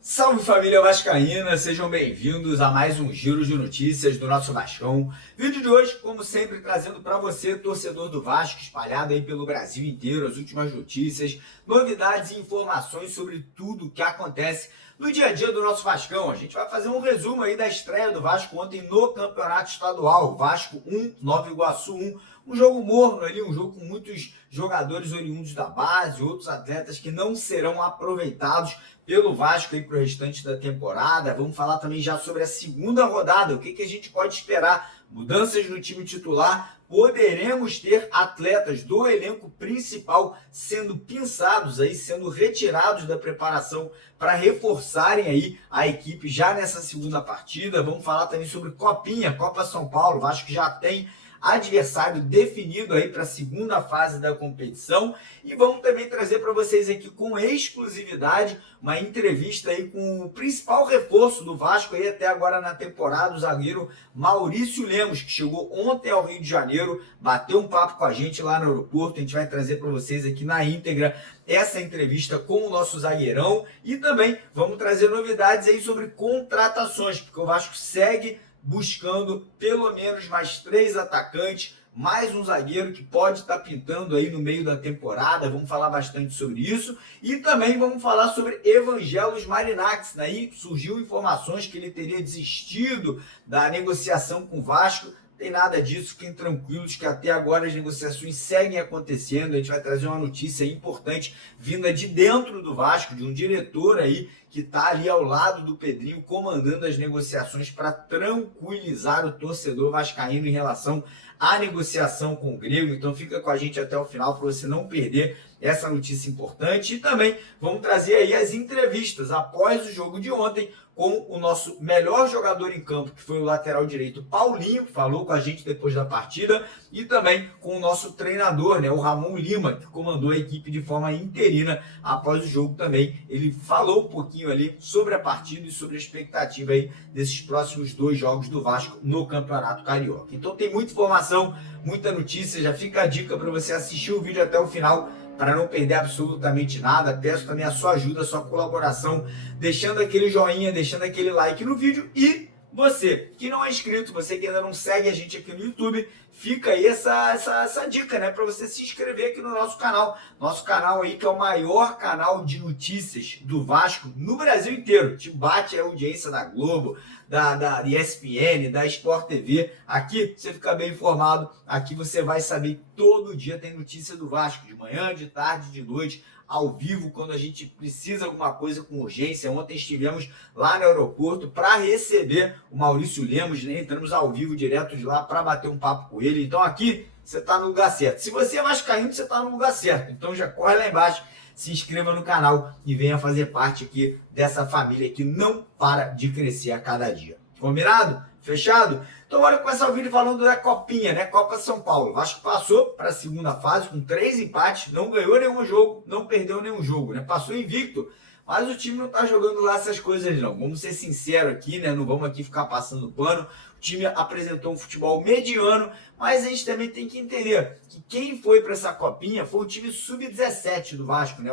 Salve família vascaína, sejam bem-vindos a mais um giro de notícias do nosso Vascão. Vídeo de hoje, como sempre, trazendo para você, torcedor do Vasco, espalhado aí pelo Brasil inteiro, as últimas notícias, novidades e informações sobre tudo que acontece no dia a dia do nosso Vascão. A gente vai fazer um resumo aí da estreia do Vasco ontem no Campeonato Estadual. Vasco 1, Nova Iguaçu 1. Um jogo morno ali, um jogo com muitos jogadores oriundos da base, outros atletas que não serão aproveitados pelo Vasco aí para o restante da temporada. Vamos falar também já sobre a segunda rodada, o que a gente pode esperar, mudanças no time titular, poderemos ter atletas do elenco principal sendo pinçados aí, sendo retirados da preparação para reforçarem aí a equipe já nessa segunda partida. Vamos falar também sobre Copinha, Copa São Paulo, o Vasco já tem adversário definido aí para a segunda fase da competição, e vamos também trazer para vocês aqui com exclusividade uma entrevista aí com o principal reforço do Vasco aí até agora na temporada, o zagueiro Maurício Lemos, que chegou ontem ao Rio de Janeiro, bateu um papo com a gente lá no aeroporto. A gente vai trazer para vocês aqui na íntegra essa entrevista com o nosso zagueirão, e também vamos trazer novidades aí sobre contratações, porque o Vasco segue buscando pelo menos mais 3 atacantes, mais um zagueiro que pode estar pintando aí no meio da temporada. Vamos falar bastante sobre isso. E também vamos falar sobre Evangelos Marinakis. Aí surgiu informações que ele teria desistido da negociação com o Vasco. Não tem nada disso, fiquem tranquilos que até agora as negociações seguem acontecendo. A gente vai trazer uma notícia importante vinda de dentro do Vasco, de um diretor aí que está ali ao lado do Pedrinho, comandando as negociações para tranquilizar o torcedor vascaíno em relação à negociação com o Grego. Então fica com a gente até o final para você não perder essa notícia importante. E também vamos trazer aí as entrevistas após o jogo de ontem com o nosso melhor jogador em campo, que foi o lateral direito Paulinho, que falou com a gente depois da partida, e também com o nosso treinador, né, o Ramon Lima, que comandou a equipe de forma interina após o jogo também. Ele falou um pouquinho ali sobre a partida e sobre a expectativa aí desses próximos 2 jogos do Vasco no Campeonato Carioca. Então tem muita informação, muita notícia, já fica a dica para você assistir o vídeo até o final, para não perder absolutamente nada. Peço também a sua ajuda, a sua colaboração, deixando aquele joinha, deixando aquele like no vídeo. E você que não é inscrito, você que ainda não segue a gente aqui no YouTube, fica aí essa dica, né, para você se inscrever aqui no nosso canal. Nosso canal aí que é o maior canal de notícias do Vasco no Brasil inteiro. Te bate a audiência da Globo, da ESPN, da Sport TV. Aqui você fica bem informado, aqui você vai saber que todo dia tem notícia do Vasco, de manhã, de tarde, de noite, ao vivo, quando a gente precisa alguma coisa com urgência. Ontem estivemos lá no aeroporto para receber o Maurício Lemos, né? Entramos ao vivo direto de lá para bater um papo com ele. Então aqui você está no lugar certo. Se você é vascaíno, você está no lugar certo. Então já corre lá embaixo, se inscreva no canal e venha fazer parte aqui dessa família que não para de crescer a cada dia. Combinado? Fechado? Então bora começar o vídeo falando da Copinha, né? Copa São Paulo. O Vasco passou para a segunda fase com 3 empates, não ganhou nenhum jogo, não perdeu nenhum jogo, né? Passou invicto, mas o time não tá jogando lá essas coisas não. Vamos ser sinceros aqui, né? Não vamos aqui ficar passando pano. O time apresentou um futebol mediano, mas a gente também tem que entender que quem foi para essa Copinha foi o time sub-17 do Vasco, né?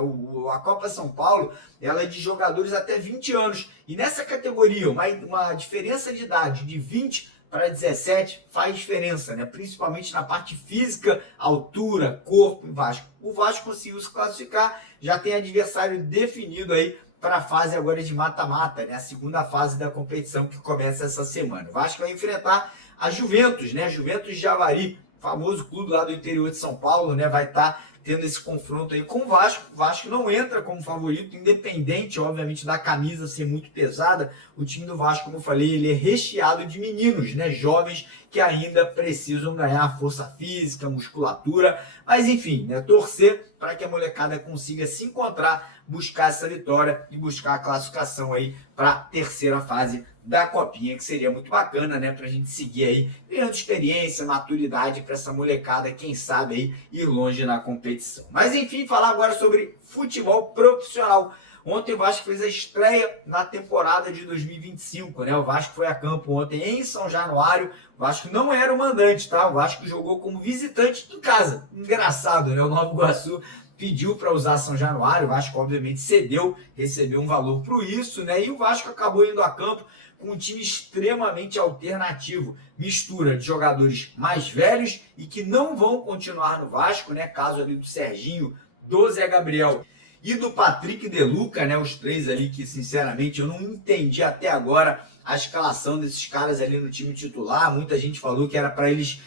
A Copa São Paulo, ela é de jogadores até 20 anos. E nessa categoria, uma diferença de idade de 20 para 17 faz diferença, né? Principalmente na parte física, altura, corpo e Vasco. O Vasco conseguiu se classificar, já tem adversário definido aí para a fase agora de mata-mata, né? A segunda fase da competição que começa essa semana. O Vasco vai enfrentar a Juventus, né? Juventus de Avari, famoso clube lá do interior de São Paulo, né? Vai estar tendo esse confronto aí com o Vasco. O Vasco não entra como favorito, independente, obviamente, da camisa ser muito pesada. O time do Vasco, como eu falei, ele é recheado de meninos, né? Jovens que ainda precisam ganhar força física, musculatura, mas enfim, né? Torcer para que a molecada consiga se encontrar, buscar essa vitória e buscar a classificação aí para a terceira fase da Copinha, que seria muito bacana, né, pra gente seguir aí, ganhando experiência, maturidade para essa molecada, quem sabe aí, ir longe na competição. Mas enfim, falar agora sobre futebol profissional. Ontem o Vasco fez a estreia na temporada de 2025, né? O Vasco foi a campo ontem em São Januário. O Vasco não era o mandante, tá? O Vasco jogou como visitante em casa. Engraçado, né? O Nova Iguaçu pediu para usar São Januário, o Vasco obviamente cedeu, recebeu um valor para isso, né? E o Vasco acabou indo a campo com um time extremamente alternativo, mistura de jogadores mais velhos e que não vão continuar no Vasco, né? Caso ali do Serginho, do Zé Gabriel e do Patrick De Luca, né? Os três ali que, sinceramente, eu não entendi até agora a escalação desses caras ali no time titular. Muita gente falou que era para eles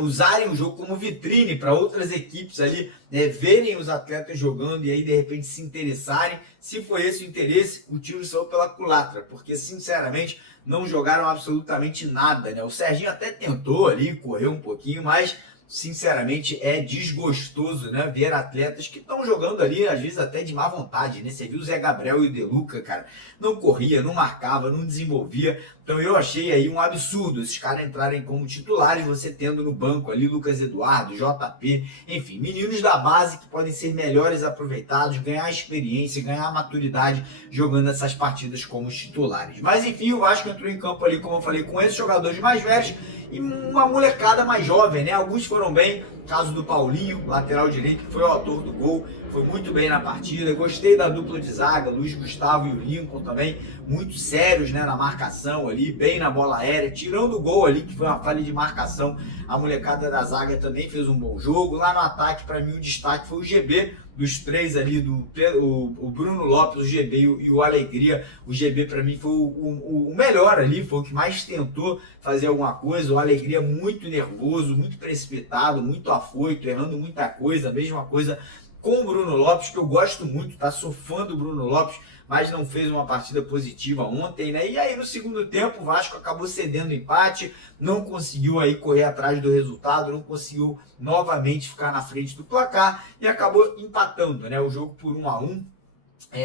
usarem o jogo como vitrine para outras equipes ali, verem os atletas jogando e aí de repente se interessarem. Se foi esse o interesse, o tiro saiu pela culatra, porque sinceramente não jogaram absolutamente nada, né? O Serginho até tentou ali, correu um pouquinho, mas sinceramente é desgostoso, né, ver atletas que estão jogando ali, às vezes até de má vontade, né? Você viu o Zé Gabriel e o De Luca, cara, não corria, não marcava, não desenvolvia. Então eu achei aí um absurdo esses caras entrarem como titulares, você tendo no banco ali Lucas Eduardo, JP, enfim, meninos da base que podem ser melhores aproveitados, ganhar experiência, ganhar maturidade jogando essas partidas como titulares. Mas enfim, o Vasco entrou em campo ali, como eu falei, com esses jogadores mais velhos e uma molecada mais jovem, né? Alguns foram bem, caso do Paulinho, lateral direito, que foi o autor do gol, foi muito bem na partida. Gostei da dupla de zaga, Luiz Gustavo e o Lincoln também, muito sérios, né, na marcação ali, bem na bola aérea, tirando o gol ali, que foi uma falha de marcação. A molecada da zaga também fez um bom jogo. Lá no ataque, para mim, o destaque foi o GB, dos três ali, o Bruno Lopes, o GB e o Alegria. O GB para mim foi o melhor ali, foi o que mais tentou fazer alguma coisa. O Alegria muito nervoso, muito precipitado, muito afoito, errando muita coisa. A mesma coisa com o Bruno Lopes, que eu gosto muito, tá? Sou fã do Bruno Lopes, mas não fez uma partida positiva ontem, né? E aí no segundo tempo o Vasco acabou cedendo empate, não conseguiu aí correr atrás do resultado, não conseguiu novamente ficar na frente do placar e acabou empatando, né? O jogo por 1-1.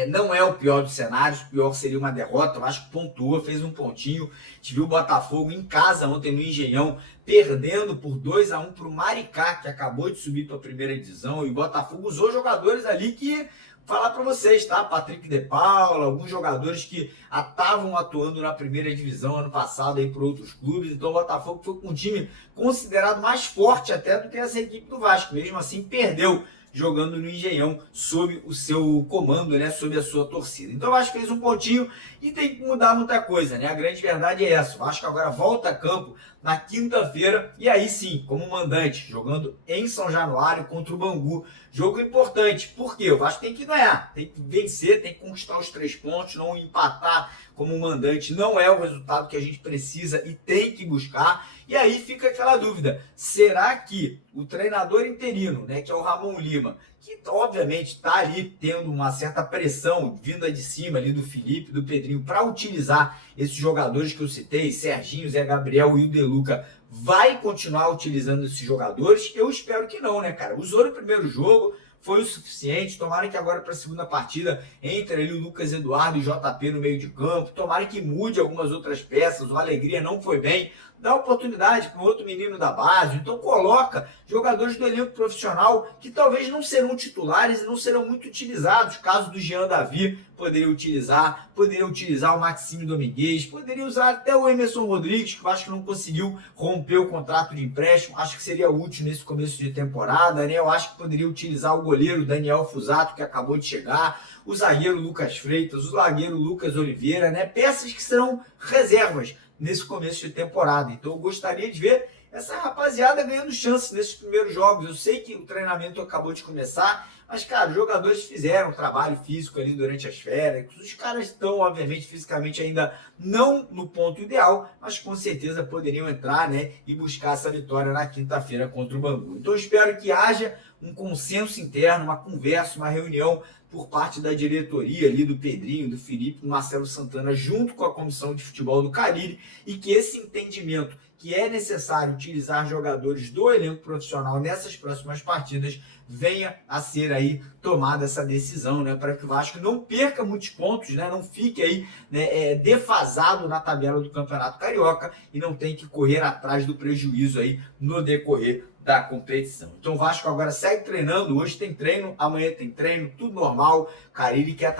Não é o pior dos cenários, o pior seria uma derrota. O Vasco pontuou, fez um pontinho. A gente viu o Botafogo em casa ontem no Engenhão, perdendo por 2-1 para o Maricá, que acabou de subir para a primeira divisão. E o Botafogo usou jogadores ali que, falar para vocês, tá? Patrick de Paula, alguns jogadores que estavam atuando na primeira divisão ano passado aí por outros clubes. Então o Botafogo foi com um time considerado mais forte até do que essa equipe do Vasco. Mesmo assim, perdeu jogando no Engenhão, sob o seu comando, né, sob a sua torcida. Então o Vasco fez um pontinho e tem que mudar muita coisa, né? A grande verdade é essa. O Vasco agora volta a campo na quinta-feira e aí sim, como mandante, jogando em São Januário contra o Bangu. Jogo importante, porque o Vasco tem que ganhar, tem que vencer, tem que conquistar os 3 pontos, não empatar como mandante não é o resultado que a gente precisa e tem que buscar. E aí fica aquela dúvida, será que o treinador interino, né, que é o Ramon Lima, que obviamente está ali tendo uma certa pressão vinda de cima ali do Felipe, do Pedrinho, para utilizar esses jogadores que eu citei, Serginho, Zé Gabriel e o De Luca, vai continuar utilizando esses jogadores? Eu espero que não, né, cara? Usou no primeiro jogo, foi o suficiente. Tomara que agora para a segunda partida entre ali o Lucas Eduardo e o JP no meio de campo. Tomara que mude algumas outras peças. O Alegria não foi bem. Dá oportunidade para um outro menino da base. Então coloca jogadores do elenco profissional que talvez não serão titulares e não serão muito utilizados. Caso do Jean Davi, poderia utilizar o Maxime Domingues, poderia usar até o Emerson Rodrigues, que eu acho que não conseguiu romper o contrato de empréstimo. Acho que seria útil nesse começo de temporada, né? Eu acho que poderia utilizar o goleiro Daniel Fusato, que acabou de chegar, o zagueiro Lucas Freitas, o zagueiro Lucas Oliveira, né? Peças que serão reservas nesse começo de temporada. Então eu gostaria de ver essa rapaziada ganhando chances nesses primeiros jogos. Eu sei que o treinamento acabou de começar, mas, cara, os jogadores fizeram um trabalho físico ali durante as férias. Os caras estão, obviamente, fisicamente ainda não no ponto ideal, mas com certeza poderiam entrar, né, e buscar essa vitória na quinta-feira contra o Bangu. Então eu espero que haja um consenso interno, uma conversa, uma reunião por parte da diretoria ali do Pedrinho, do Felipe, do Marcelo Santana, junto com a comissão de futebol do Carille, e que esse entendimento que é necessário utilizar jogadores do elenco profissional nessas próximas partidas venha a ser aí tomada essa decisão, né, para que o Vasco não perca muitos pontos, né, não fique aí, né, defasado na tabela do Campeonato Carioca e não tenha que correr atrás do prejuízo aí no decorrer da competição. Então o Vasco agora segue treinando, hoje tem treino, amanhã tem treino, tudo normal. Carille quer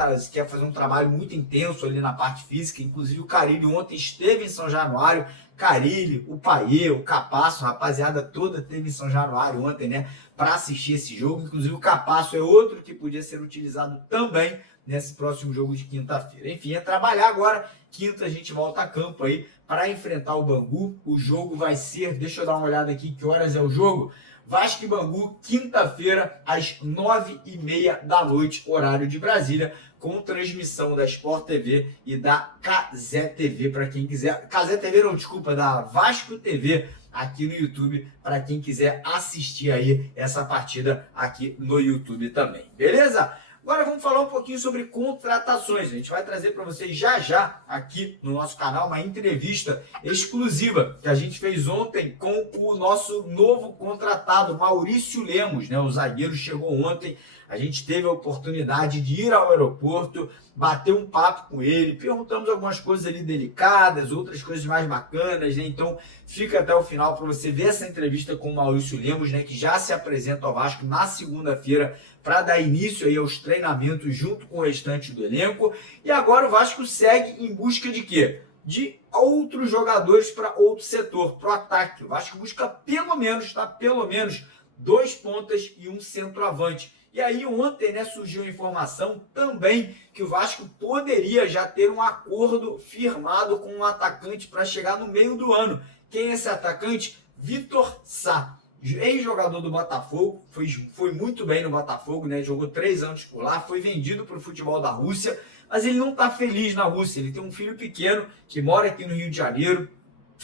fazer um trabalho muito intenso ali na parte física, inclusive o Carille ontem esteve em São Januário, Carille, o Paiê, o Capasso, a rapaziada toda teve em São Januário ontem, né, para assistir esse jogo. Inclusive o Capasso é outro que podia ser utilizado também nesse próximo jogo de quinta-feira. Enfim, é trabalhar agora. Quinta a gente volta a campo aí para enfrentar o Bangu. O jogo vai ser, deixa eu dar uma olhada aqui, que horas é o jogo? Vasco e Bangu, quinta-feira, às 9h30 da noite, horário de Brasília, com transmissão da Sport TV e da Cazé TV, para quem quiser. Cazé TV não, desculpa, da Vasco TV, aqui no YouTube, para quem quiser assistir aí essa partida aqui no YouTube também. Beleza? Agora vamos falar um pouquinho sobre contratações. A gente vai trazer para vocês já aqui no nosso canal uma entrevista exclusiva que a gente fez ontem com o nosso novo contratado, Maurício Lemos, né? O zagueiro chegou ontem, a gente teve a oportunidade de ir ao aeroporto, bater um papo com ele, perguntamos algumas coisas ali delicadas, outras coisas mais bacanas, né? Então fica até o final para você ver essa entrevista com o Maurício Lemos, né? Que já se apresenta ao Vasco na segunda-feira para dar início aí aos treinamentos junto com o restante do elenco. E agora o Vasco segue em busca de quê? De outros jogadores para outro setor, para o ataque. O Vasco busca pelo menos 2 pontas e um centroavante. E aí ontem, né, surgiu a informação também que o Vasco poderia já ter um acordo firmado com um atacante para chegar no meio do ano. Quem é esse atacante? Vitor Sá, ex-jogador do Botafogo, foi muito bem no Botafogo, né? Jogou 3 anos por lá, foi vendido para o futebol da Rússia, mas ele não está feliz na Rússia. Ele tem um filho pequeno que mora aqui no Rio de Janeiro,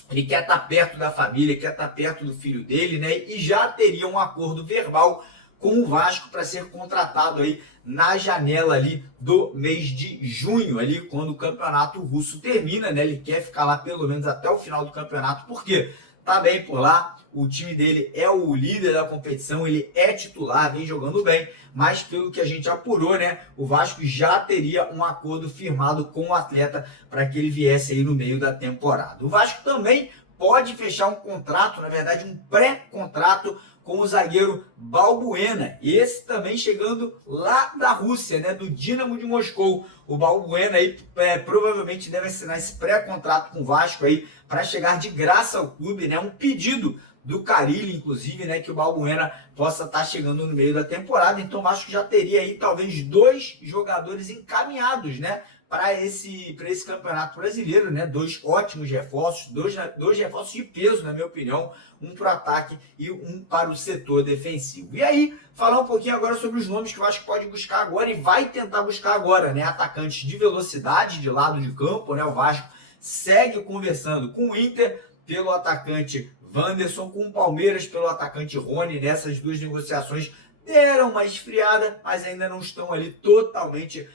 ele quer estar perto da família, quer estar perto do filho dele, né? E já teria um acordo verbal com o Vasco para ser contratado aí na janela ali do mês de junho, ali quando o campeonato russo termina, né? Ele quer ficar lá pelo menos até o final do campeonato, porque tá bem por lá, o time dele é o líder da competição, ele é titular, vem jogando bem, mas pelo que a gente apurou, né, o Vasco já teria um acordo firmado com o atleta para que ele viesse aí no meio da temporada. O Vasco também pode fechar um contrato, na verdade um pré-contrato com o zagueiro Balbuena, esse também chegando lá da Rússia, né, do Dinamo de Moscou. O Balbuena aí provavelmente deve assinar esse pré-contrato com o Vasco aí para chegar de graça ao clube, né, um pedido do Carille, inclusive, né, que o Balbuena possa estar chegando no meio da temporada. Então o Vasco já teria aí talvez 2 jogadores encaminhados, né, para esse campeonato brasileiro, né? 2 ótimos reforços, dois reforços de peso, na minha opinião, um para o ataque e um para o setor defensivo. E aí, falar um pouquinho agora sobre os nomes que o Vasco pode buscar agora e vai tentar buscar agora, né? Atacantes de velocidade de lado de campo, né? O Vasco segue conversando com o Inter pelo atacante Wanderson, com o Palmeiras pelo atacante Rony. Nessas 2 negociações deram uma esfriada, mas ainda não estão ali totalmente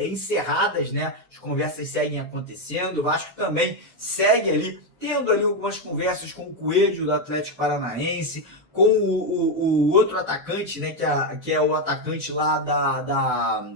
encerradas, né? As conversas seguem acontecendo. O Vasco também segue ali, tendo ali algumas conversas com o Coelho do Atlético Paranaense, com o outro atacante, né? Que é o atacante lá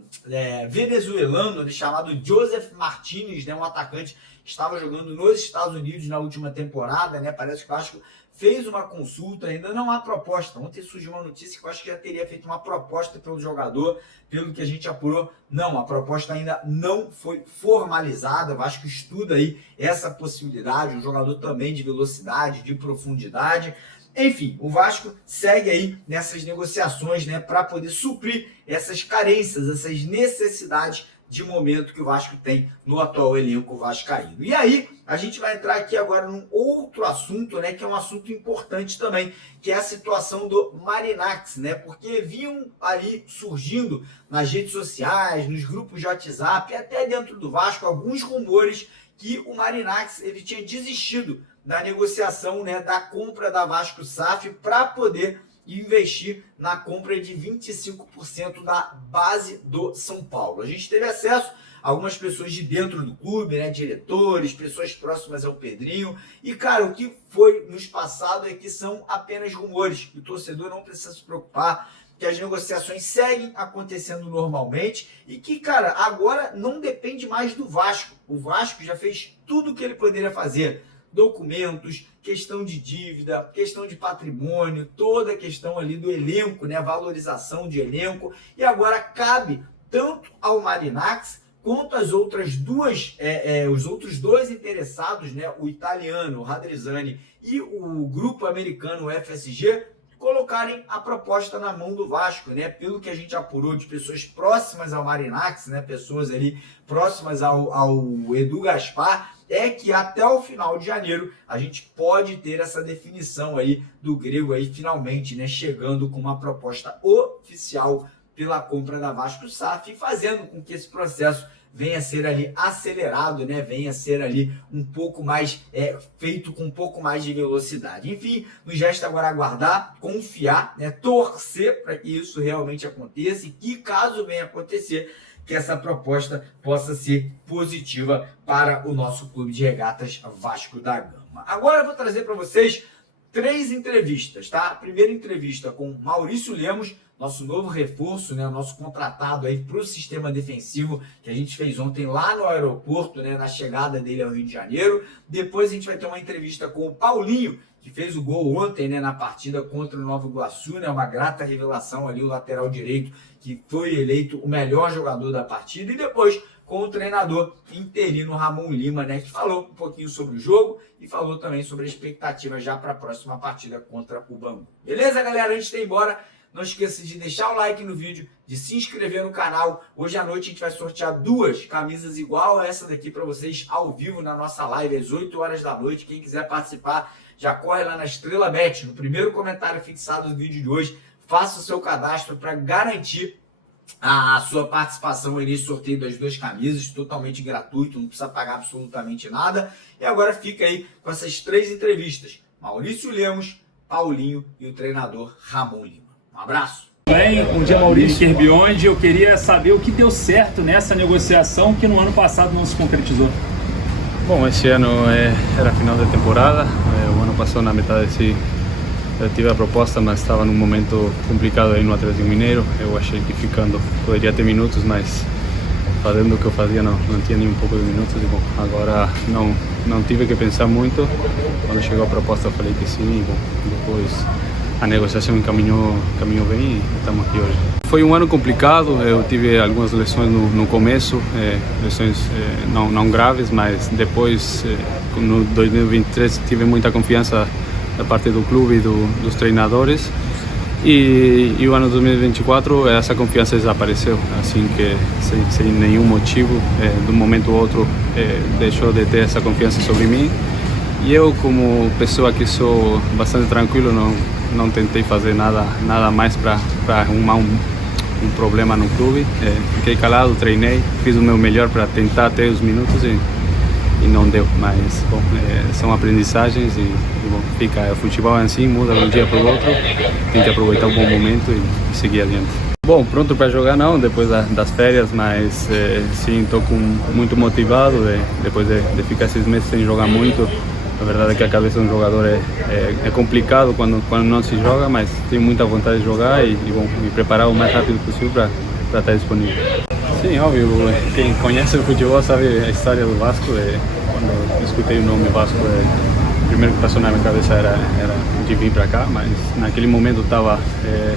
venezuelano, né, chamado Joseph Martinez, né? Um atacante que estava jogando nos Estados Unidos na última temporada, né? Parece que o Vasco fez uma consulta, ainda não há proposta. Ontem surgiu uma notícia que eu acho que já teria feito uma proposta pelo jogador, pelo que a gente apurou. Não, a proposta ainda não foi formalizada. O Vasco estuda aí essa possibilidade, um jogador também de velocidade, de profundidade. Enfim, o Vasco segue aí nessas negociações, né, para poder suprir essas carências, essas necessidades de momento que o Vasco tem no atual elenco vascaíno. E aí, a gente vai entrar aqui agora num outro assunto, né, que é um assunto importante também, que é a situação do Marinakis, né, porque vinham ali surgindo nas redes sociais, nos grupos de WhatsApp, e até dentro do Vasco, alguns rumores que o Marinakis ele tinha desistido da negociação, né, da compra da Vasco SAF para poder investir na compra de 25% da base do São Paulo. A gente teve acesso a algumas pessoas de dentro do clube, né, diretores, pessoas próximas ao Pedrinho, e cara, o que foi nos passado é que são apenas rumores, o torcedor não precisa se preocupar, que as negociações seguem acontecendo normalmente e que, cara, agora não depende mais do Vasco. O Vasco já fez tudo o que ele poderia fazer. documentos, questão de dívida, questão de patrimônio, toda a questão ali do elenco, né, valorização de elenco, e agora cabe tanto ao Marinakis quanto as outras os outros dois interessados, né, o italiano, o Radrizzani, e o grupo americano, o FSG, colocarem a proposta na mão do Vasco, né? Pelo que a gente apurou de pessoas próximas ao Marinakis, né? Pessoas ali próximas ao Edu Gaspar, é que até o final de janeiro a gente pode ter essa definição aí do grego aí finalmente, né? Chegando com uma proposta oficial pela compra da Vasco SAF, fazendo com que esse processo venha a ser ali acelerado, né? Venha a ser ali um pouco mais feito com um pouco mais de velocidade. Enfim, nos resta agora aguardar, confiar, né? Torcer para que isso realmente aconteça e que, caso venha acontecer, que essa proposta possa ser positiva para o nosso clube de regatas Vasco da Gama. Agora eu vou trazer para vocês 3 entrevistas, tá? A primeira entrevista com Maurício Lemos, nosso novo reforço, né, nosso contratado aí para o sistema defensivo, que a gente fez ontem lá no aeroporto, né, na chegada dele ao Rio de Janeiro. Depois a gente vai ter uma entrevista com o Paulinho, que fez o gol ontem, né, na partida contra o Nova Iguaçu, né, uma grata revelação ali, o lateral direito, que foi eleito o melhor jogador da partida. E depois com o treinador interino Ramon Lima, né, que falou um pouquinho sobre o jogo e falou também sobre a expectativa já para a próxima partida contra o Bangu. Beleza, galera? Antes de ir embora, não esqueça de deixar o like no vídeo, de se inscrever no canal. Hoje à noite a gente vai sortear 2 camisas igual a essa daqui para vocês ao vivo na nossa live às 8 horas da noite. Quem quiser participar, já corre lá na Estrela Bet, no primeiro comentário fixado do vídeo de hoje. Faça o seu cadastro para garantir a sua participação nesse sorteio das 2 camisas, totalmente gratuito, não precisa pagar absolutamente nada. E agora fica aí com essas 3 entrevistas: Maurício Lemos, Paulinho e o treinador Ramon Lima. Um abraço. Bem, bom dia, Maurício Biondi. Eu queria saber o que deu certo nessa negociação que no ano passado não se concretizou. Bom, esse ano era final de temporada. O ano passado, na metade, eu tive a proposta, mas estava num momento complicado aí no Atlético Mineiro. Eu achei que ficando poderia ter minutos, mas fazendo o que eu fazia não tinha nem um pouco de minutos. E, bom, agora não tive que pensar muito. Quando chegou a proposta, eu falei que sim. E, bom, depois a negociação caminhou bem e estamos aqui hoje. Foi um ano complicado, eu tive algumas lesões no começo, lesões não graves, mas depois, no 2023, tive muita confiança da parte do clube e dos treinadores. E o ano 2024, essa confiança desapareceu, assim que sem nenhum motivo, de um momento ao outro, deixou de ter essa confiança sobre mim. E eu, como pessoa que sou bastante tranquilo, não tentei fazer nada mais para arrumar um problema no clube. Fiquei calado, treinei, fiz o meu melhor para tentar ter os minutos e não deu. Mas, bom, são aprendizagens e bom, fica. O futebol é assim, muda de um dia para o outro, tem que aproveitar um bom momento e seguir adiante. Bom, pronto para jogar não, depois das férias, mas sim, estou muito motivado depois de ficar 6 meses sem jogar muito. A verdade é que a cabeça de um jogador é complicado quando não se joga, mas tenho muita vontade de jogar e bom, me preparar o mais rápido possível para estar disponível. Sim, óbvio, quem conhece o futebol sabe a história do Vasco. Quando escutei o nome Vasco, o primeiro que passou na minha cabeça era de vir para cá, mas naquele momento estava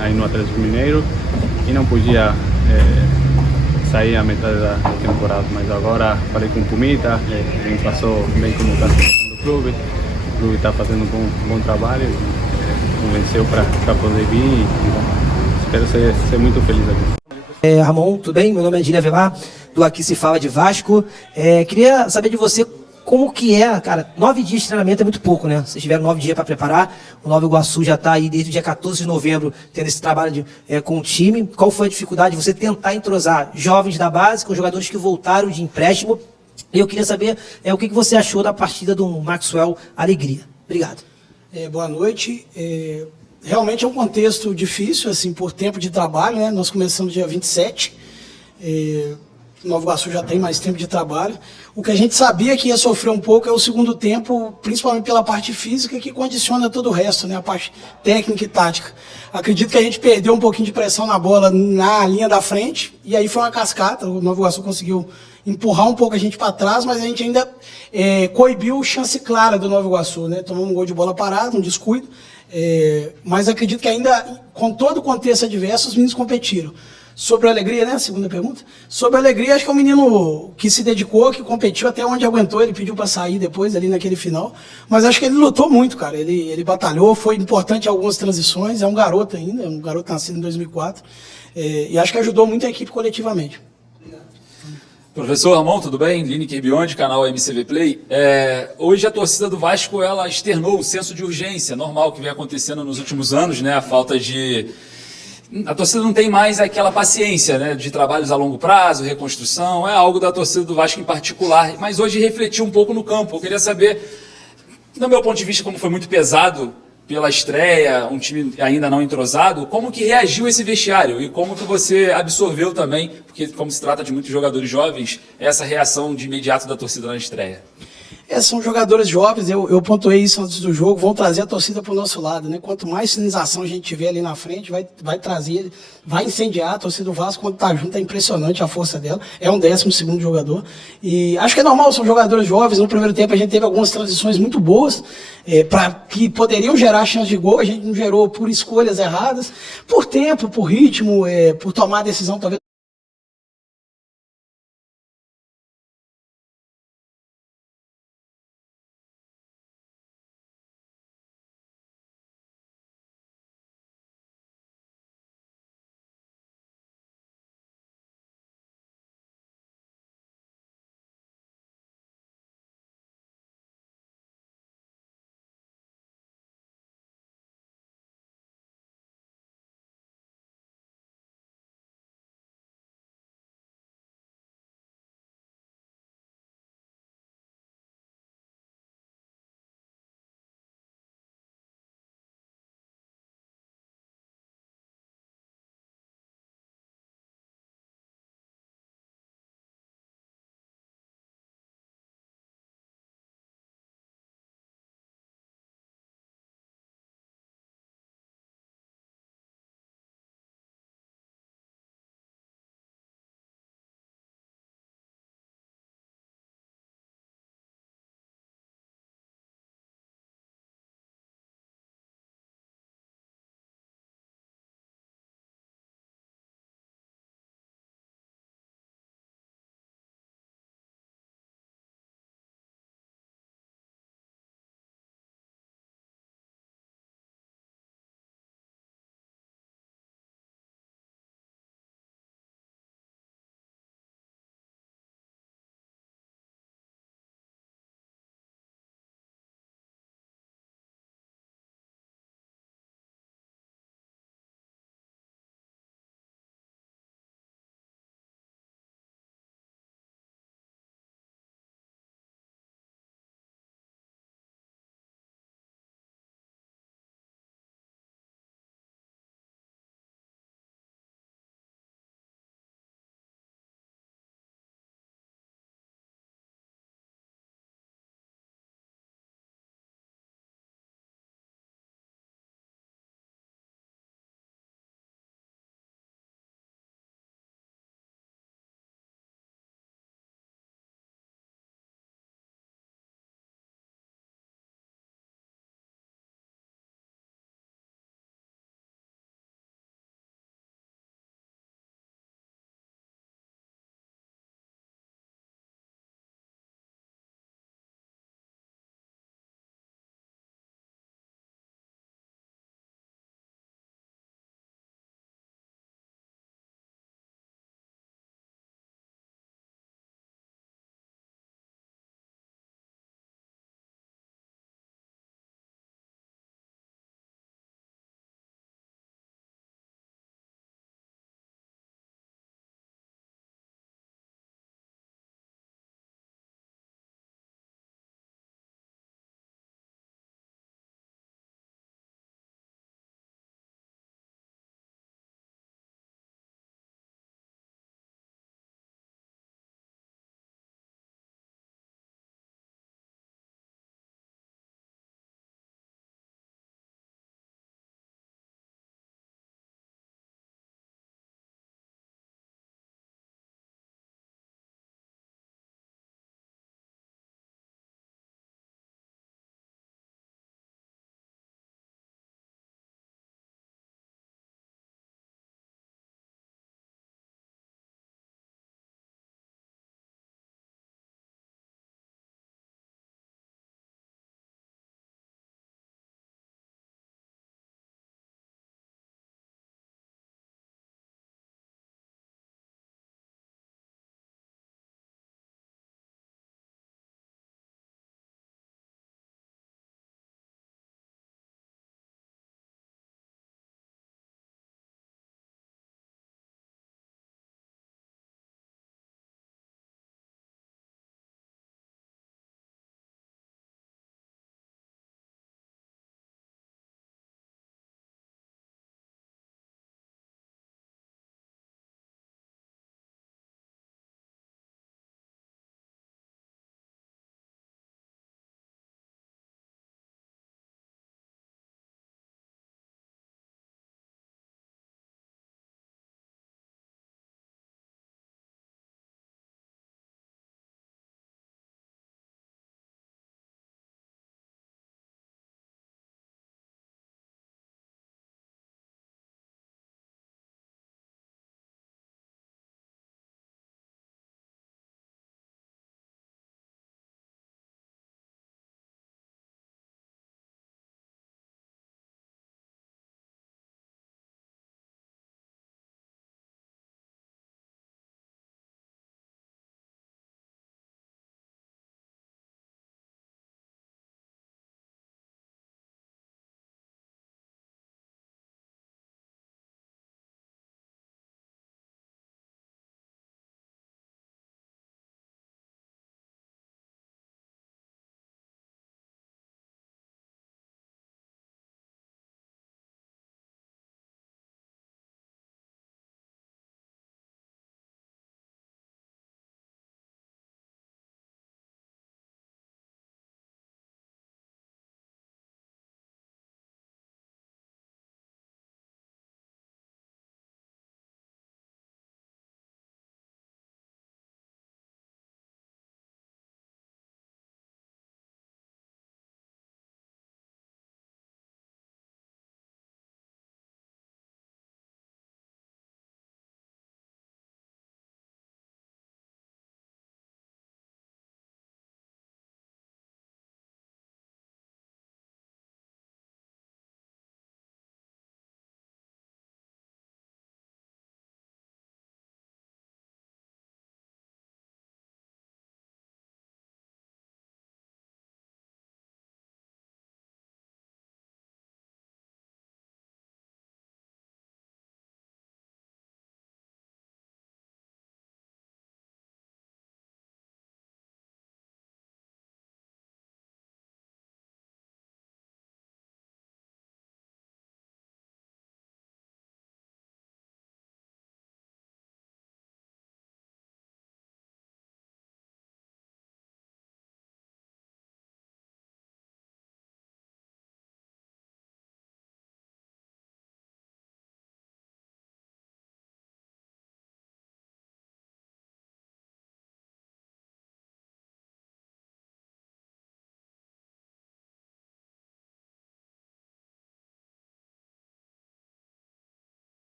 aí no Atlético Mineiro e não podia sair a metade da temporada, mas agora falei com o Pumita, ele passou bem como está o clube está fazendo um bom trabalho, convenceu para poder vir e espero ser muito feliz aqui. Ramon, tudo bem? Meu nome é Dília Velar, do Aqui Se Fala de Vasco. Queria saber de você como que cara, 9 dias de treinamento é muito pouco, né? Vocês tiveram 9 dias para preparar, o Nova Iguaçu já está aí desde o dia 14 de novembro tendo esse trabalho com o time. Qual foi a dificuldade de você tentar entrosar jovens da base com jogadores que voltaram de empréstimo? E eu queria saber o que você achou da partida do Maxwell Alegria. Obrigado. Boa noite. Realmente é um contexto difícil, assim, por tempo de trabalho, né? Nós começamos dia 27, Nova Iguaçu já tem mais tempo de trabalho. O que a gente sabia que ia sofrer um pouco é o segundo tempo, principalmente pela parte física, que condiciona todo o resto, né? A parte técnica e tática. Acredito que a gente perdeu um pouquinho de pressão na bola na linha da frente, e aí foi uma cascata, o Nova Iguaçu conseguiu empurrar um pouco a gente para trás, mas a gente ainda coibiu chance clara do Nova Iguaçu, né? Tomamos um gol de bola parada, um descuido, mas acredito que ainda, com todo o contexto adverso, os meninos competiram. Sobre a alegria, né? Segunda pergunta. Sobre a alegria, acho que é um menino que se dedicou, que competiu até onde aguentou. Ele pediu para sair depois, ali naquele final. Mas acho que ele lutou muito, cara. Ele batalhou, foi importante em algumas transições. É um garoto ainda, é um garoto nascido em 2004. E acho que ajudou muito a equipe coletivamente. Professor Ramon, tudo bem? Lineker Beyond, canal MCV Play. Hoje a torcida do Vasco ela externou um senso de urgência, normal que vem acontecendo nos últimos anos, né? A falta de... A torcida não tem mais aquela paciência, né, de trabalhos a longo prazo, reconstrução, é algo da torcida do Vasco em particular, mas hoje refletiu um pouco no campo. Eu queria saber, do meu ponto de vista, como foi muito pesado pela estreia, um time ainda não entrosado, como que reagiu esse vestiário e como que você absorveu também, porque como se trata de muitos jogadores jovens, essa reação de imediato da torcida na estreia? São jogadores jovens, eu pontuei isso antes do jogo, vão trazer a torcida para o nosso lado, né? Quanto mais sinalização a gente tiver ali na frente, vai trazer, vai incendiar a torcida do Vasco quando tá junto, é impressionante a força dela, é um 12º jogador, e acho que é normal, são jogadores jovens, no primeiro tempo a gente teve algumas transições muito boas, que poderiam gerar chance de gol, a gente não gerou por escolhas erradas, por tempo, por ritmo, por tomar a decisão talvez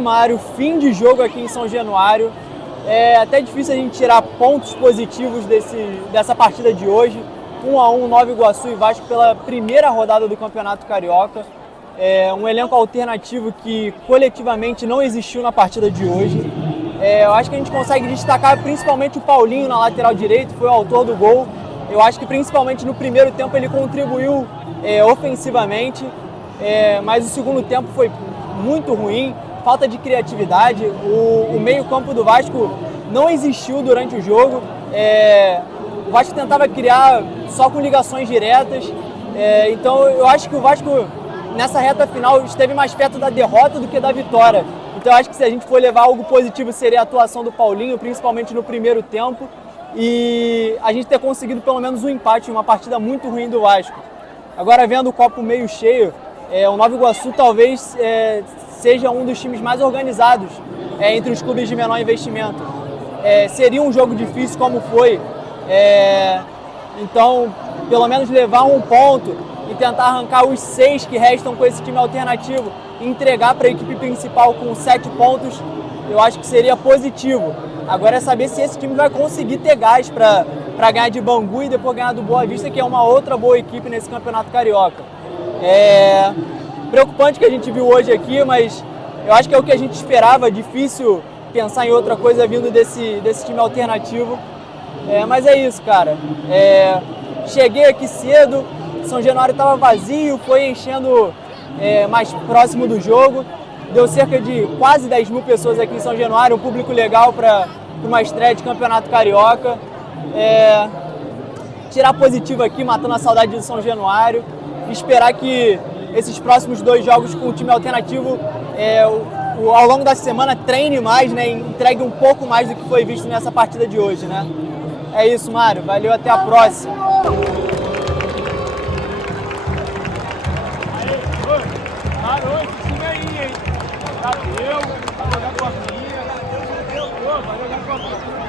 Mário, fim de jogo aqui em São Januário. É até difícil a gente tirar pontos positivos dessa partida de hoje. 1-1, Nova Iguaçu e Vasco pela primeira rodada do Campeonato Carioca. Um elenco alternativo que coletivamente não existiu na partida de hoje. Eu acho que a gente consegue destacar principalmente o Paulinho na lateral direita, foi o autor do gol. Eu acho que principalmente no primeiro tempo ele contribuiu ofensivamente, mas o segundo tempo foi muito ruim, falta de criatividade. O meio-campo do Vasco não existiu durante o jogo. O Vasco tentava criar só com ligações diretas. Então eu acho que o Vasco nessa reta final esteve mais perto da derrota do que da vitória. Então eu acho que se a gente for levar algo positivo seria a atuação do Paulinho, principalmente no primeiro tempo, e a gente ter conseguido pelo menos um empate em uma partida muito ruim do Vasco. Agora, vendo o copo meio cheio, o Nova Iguaçu talvez seja um dos times mais organizados entre os clubes de menor investimento. Seria um jogo difícil como foi, então pelo menos levar um ponto e tentar arrancar os 6 que restam com esse time alternativo e entregar para a equipe principal com 7 pontos, eu acho que seria positivo. Agora é saber se esse time vai conseguir ter gás para ganhar de Bangu e depois ganhar do Boa Vista, que é uma outra boa equipe nesse Campeonato Carioca. Preocupante que a gente viu hoje aqui, mas eu acho que é o que a gente esperava. Difícil pensar em outra coisa vindo desse time alternativo. Mas é isso, cara. Cheguei aqui cedo, São Januário estava vazio, foi enchendo mais próximo do jogo. Deu cerca de quase 10 mil pessoas aqui em São Januário, um público legal para uma estreia de Campeonato Carioca. Tirar positivo aqui, matando a saudade de São Januário. Esperar que esses próximos 2 jogos com o time alternativo, ao longo da semana, treine mais, né, entregue um pouco mais do que foi visto nessa partida de hoje, né? É isso, Mário. Valeu, até a próxima. Parou esse time aí, hein? Valeu, vai jogar com a minha. Valeu, vai jogar com a minha.